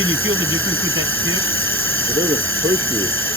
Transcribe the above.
Can you feel the difference with that tip? It doesn't push you.